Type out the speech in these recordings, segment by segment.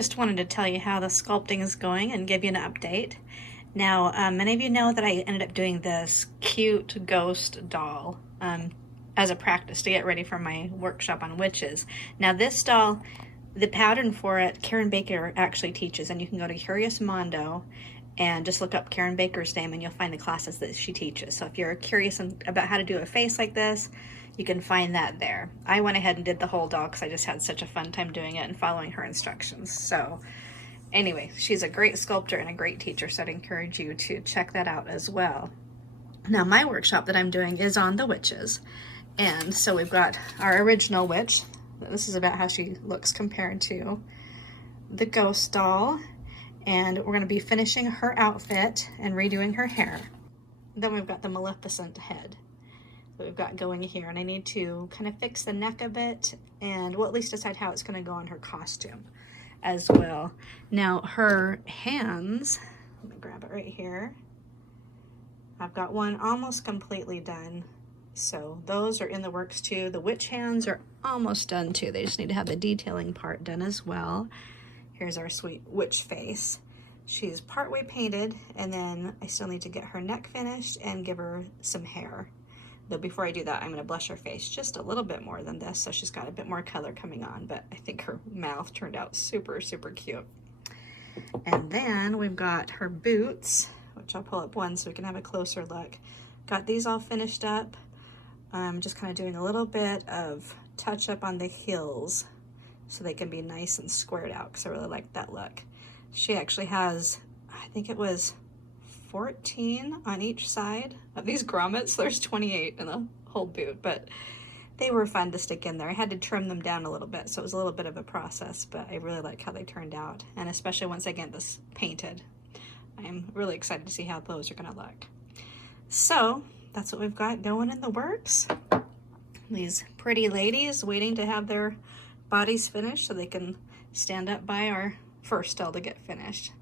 Just wanted to tell you how the sculpting is going and give you an update. Now, many of you know that I ended up doing this cute ghost doll as a practice to get ready for my workshop on witches. Now this doll, the pattern for it, Karen Baker actually teaches, and you can go to Curious Mondo and just look up Karen Baker's name and you'll find the classes that she teaches. So if you're curious about how to do a face like this, you can find that there. I went ahead and did the whole doll because I just had such a fun time doing it and following her instructions. So anyway, she's a great sculptor and a great teacher, so I'd encourage you to check that out as well. Now my workshop that I'm doing is on the witches. And so we've got our original witch. This is about how she looks compared to the ghost doll. And we're going to be finishing her outfit and redoing her hair. Then we've got the Maleficent head that we've got going here, and I need to kind of fix the neck a bit and, well, at least decide how it's going to go on her costume as well. Now her hands, let me grab it right here. I've got one almost completely done, so those are in the works too. The witch hands are almost done too. They just need to have the detailing part done as well. Here's our sweet witch face. She's partway painted, and then I still need to get her neck finished and give her some hair. Though before I do that, I'm going to blush her face just a little bit more than this, so she's got a bit more color coming on, but I think her mouth turned out super, super cute. And then we've got her boots, which I'll pull up one so we can have a closer look. Got these all finished up. I'm just kind of doing a little bit of touch up on the heels so they can be nice and squared out, because I really like that look. She actually has, I think it was 14 on each side of these grommets. There's 28 in the whole boot, but they were fun to stick in there. I had to trim them down a little bit, so it was a little bit of a process, but I really like how they turned out, and especially once I get this painted. I'm really excited to see how those are gonna look. So that's what we've got going in the works. These pretty ladies waiting to have their bodies finished so they can stand up by our first doll to get finished.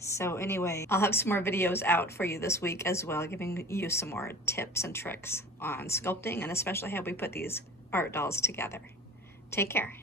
So anyway, I'll have some more videos out for you this week as well, giving you some more tips and tricks on sculpting and especially how we put these art dolls together. Take care.